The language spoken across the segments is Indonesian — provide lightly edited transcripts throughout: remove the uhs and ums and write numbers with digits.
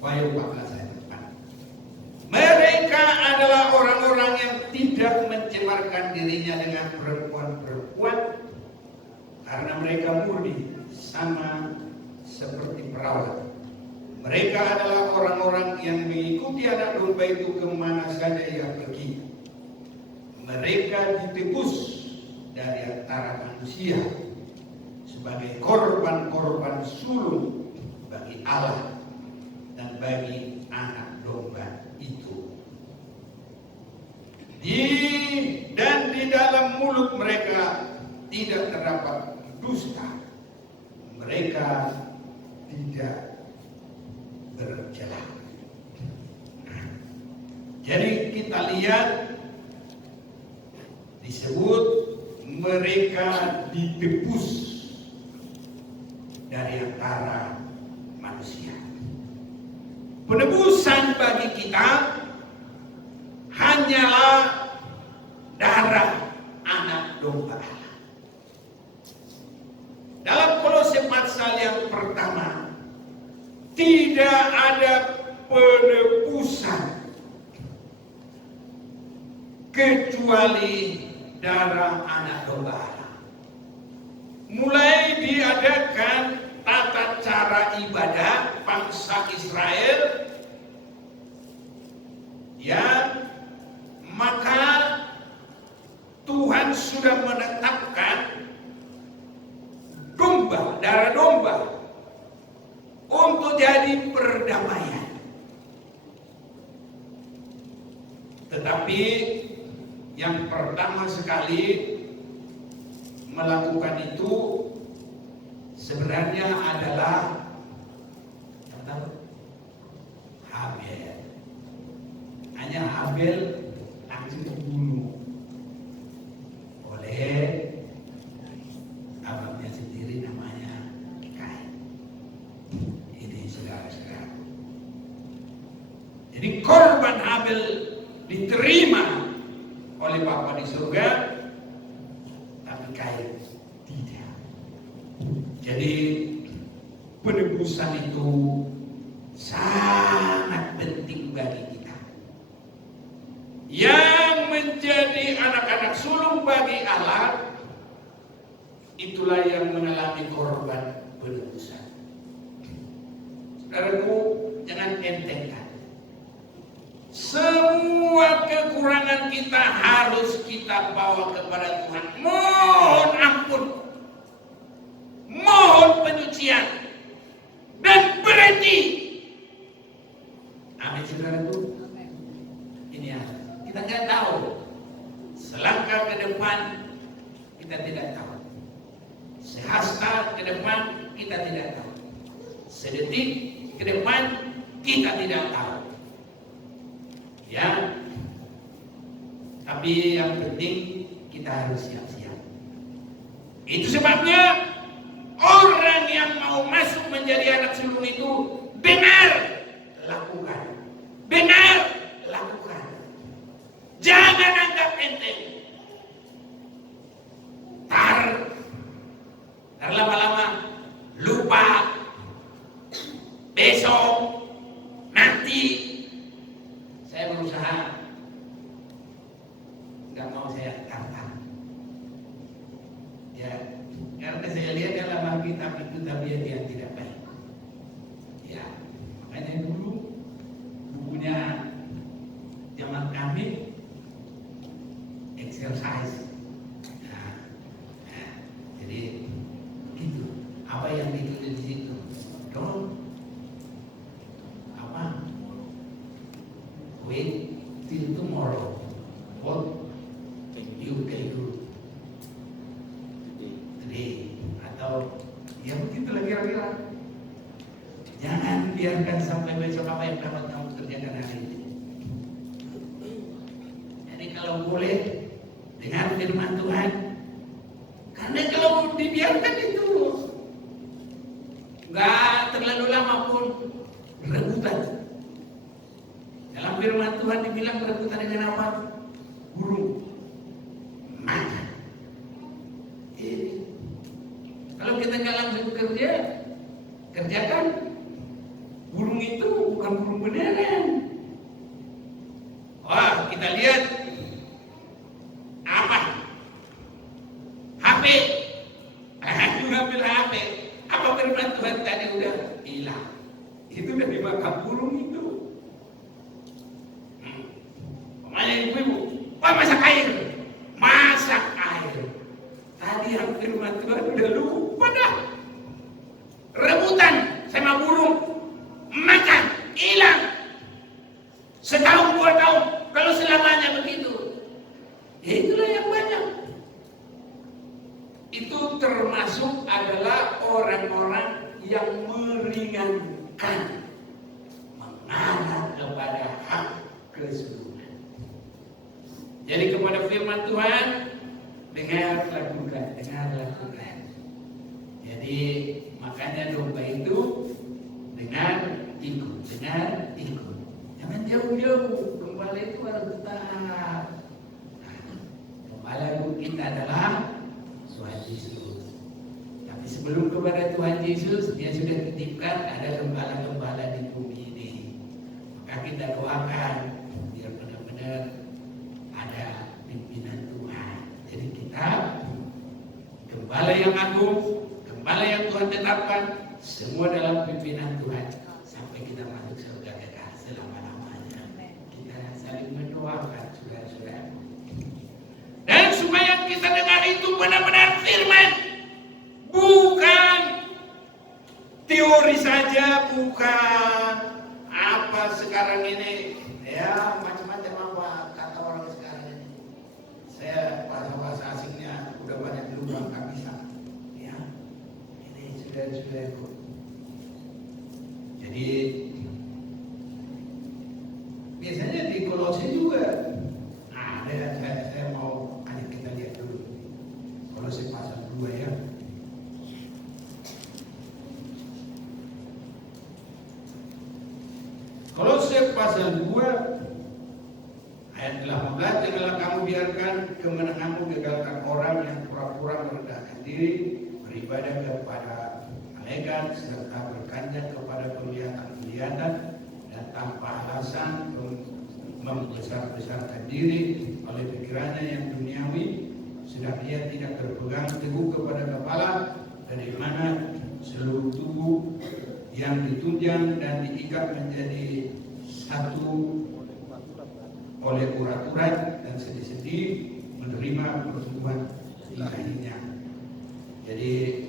Wayu bakal saya depan. Mereka adalah orang-orang yang tidak mencemarkan dirinya dengan perempuan-perempuan karena mereka murni sama seperti perawat. Mereka adalah orang-orang yang mengikuti anak domba itu kemana saja ia pergi. Mereka ditebus dari antara manusia sebagai korban-korban sulung bagi Allah dan bagi anak domba itu. Dan di dalam mulut mereka tidak terdapat dusta. Mereka tidak bercela. Jadi kita lihat disebut mereka ditebus dari antara manusia. Penebusan bagi kita hanyalah darah anak domba Allah. Dalam Kolose pasal yang pertama, tidak ada penebusan kecuali darah anak domba Allah. Mulai diadakan tata cara ibadah bangsa Israel, ya, maka Tuhan sudah menetapkan domba, darah domba untuk jadi perdamaian. Tetapi yang pertama sekali melakukan itu sebenarnya adalah Habel. Hanya Habel langsung dibunuh oleh abangnya sendiri namanya Kain. Ini saudara-saudara. Jadi korban Habel diterima oleh Bapa di surga, tapi Kain tidak. Jadi penebusan itu sangat penting bagi kita. Yang menjadi anak-anak sulung bagi Allah, itulah yang mengalami korban penebusan. Saudaraku, jangan entengkan. Semua kekurangan kita harus kita bawa kepada Tuhan. Mohon ampun, mohon penyucian, dan berhenti. Amin, saudaraku. Ini ya, kita tidak tahu. Selangkah ke depan kita tidak tahu. Sehasta ke depan kita tidak tahu. Sedetik ke depan kita tidak tahu. Ya, tapi yang penting kita harus siap-siap. Itu sebabnya orang yang mau masuk menjadi anak sulung itu benar lakukan, benar lakukan. Jangan anggap enteng. Tar lama-lama lupa, besok, nanti. Saya berusaha, nggak mau saya kata, ya, karena saya lihat dalam Alkitab itu tabiat yang tidak baik. Ya, makanya dulu bukunya zaman kami exercise. Nah, jadi begitu. Apa yang ditulis di situ? Don't wait till tomorrow. What you can do today. Atau ya begitulah kira-kira. Jangan biarkan sampai besok apa yang dapat kamu kerjakan hari ini. Jadi kalau boleh dengar firman Tuhan. Karena kalau dibiarkan itu nggak terlalu lama pun rebutan. Dalam firman Tuhan dibilang berebutan dengan apa? Burung, macan. Ini kalau kita nggak langsung kerjakan, burung itu bukan burung beneran. Wah, kita lihat apa? HP. Ngambil HP. Apa firman Tuhan tadi udah hilang? Itu udah dimakan burung itu. Pokoknya ibu-ibu, wah masak air. Masak air. Tadi yang firman Tuhan udah lupa dah. Rebutan sama burung. Makan, hilang. Setahun, 2 tahun. Kalau selamanya begitu. Ya itulah yang banyak. Itu termasuk adalah orang-orang yang meringankan, mengarah kepada hak keseluruhan. Jadi kepada firman Tuhan, dengar lakukan. Jadi makanya domba itu dengar ikut. Jangan jauh-jauh. Gembala itu harus tetap. Gembala kita adalah Tuhan Yesus. Tapi sebelum kepada Tuhan Yesus, dia sudah titipkan ada gembala-gembala di bumi ini. Maka kita doakan biar benar-benar ada pimpinan Tuhan. Jadi kita gembala yang agung, gembala yang Tuhan tetapkan, semua dalam pimpinan Tuhan sampai kita masuk surga kekal selama-lamanya. Kita saling mendoakan saudara-saudara. Dan supaya kita dengar itu benar-benar firman, bukan teori saja, bukan apa sekarang ini, ya macam-macam apa kata orang sekarang ini. Saya bahasa asingnya udah banyak dulu nggak bisa, ya. Ini sudah ikut. Jadi biasanya di Kolose juga ada. Saya mau kita lihat dulu Kolose pasal 2 ya. Kolose pasal 2 ayat 18, janganlah kamu biarkan kemenanganmu gagalkan orang yang pura-pura merendahkan diri, beribadah kepada malaikat, serta berkanjak kepada penglihatan-penglihatan, dan tanpa alasan membesar-besarkan diri oleh pikirannya yang duniawi, sedang ia tidak berpegang teguh kepada kepala, dari mana seluruh tubuh yang ditunjang dan diikat menjadi satu oleh urat-urat dan sendi-sendi menerima pertumbuhan ilahinya. Jadi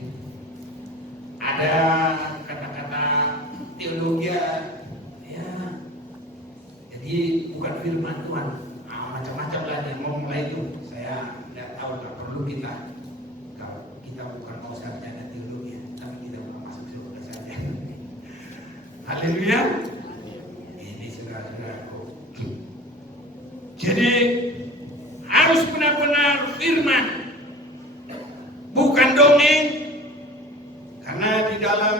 ada kata-kata teologi ya. Jadi bukan firman Tuhan. Macam-macam lah yang ngomong lah itu. Saya tidak tahu, tak perlu kita. Kalau kita bukan mau sarjana teologi, tapi kita mau masuk surga saja. Haleluya. Ini saudara-saudaraku. Jadi harus benar-benar firman, bukan dongeng. Karena di dalam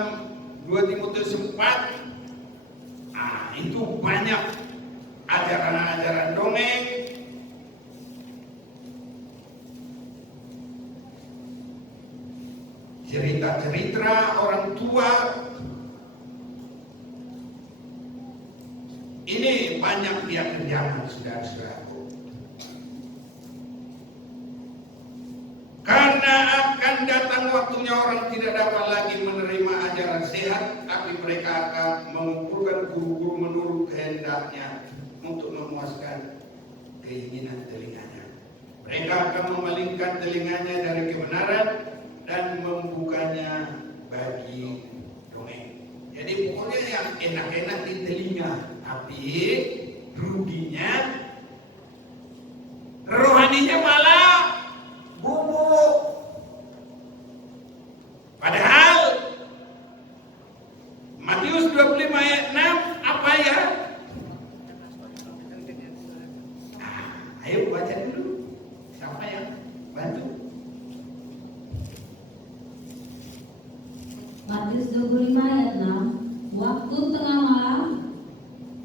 2 Timotius 4 itu banyak ajaran-ajaran dongeng, cerita-cerita orang tua. Ini banyak yang kerjakan saudara-saudaraku. Karena akan datang waktunya orang tidak dapat lagi menerima ajaran sehat, tapi mereka akan mengumpulkan guru-guru menurut kehendaknya untuk memuaskan keinginan telinganya. Mereka akan memalingkan telinganya dari kebenaran dan membukanya bagi dongeng. Jadi pokoknya yang enak-enak di telinga, tapi ruginya rohaninya malah bubuk. Padahal Matius 25 ayat 6 apa ya? Ayo baca dulu. Siapa yang bantu? Matius 25 ayat 6. Waktu tengah malam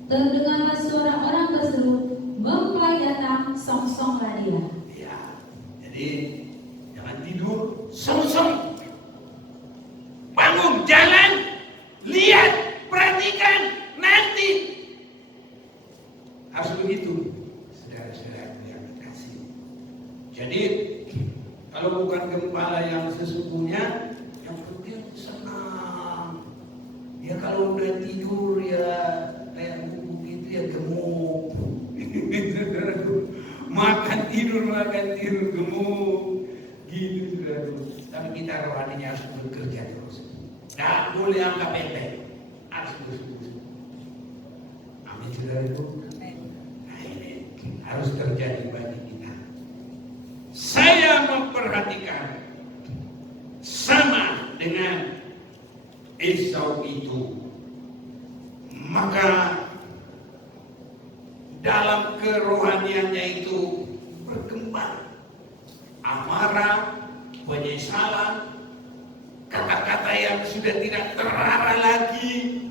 terdengarlah suara orang berseru, mempelai datang, song-songlah dia. Ya, jadi jangan tidur, song-song. Bangun, jalan, lihat, perhatikan, naik. Harus begitu, saudara-saudara yang dikasih. Jadi kalau bukan gembala yang sesungguhnya, yang penting senang. Ya kalau udah tidur ya kayak buku gitu ya gemuk. makan tidur gemuk. Gitu saudara. Tapi kita rohaninya harus bekerja terus. Tidak boleh anggap enteng. Harus bersungguh-sungguh. Amin saudara. Nah ini harus terjadi bagi kita. Saya memperhatikan sama dengan Esau itu, maka dalam kerohaniannya itu berkembang amarah, penyesalan, kata-kata yang sudah tidak terarah lagi,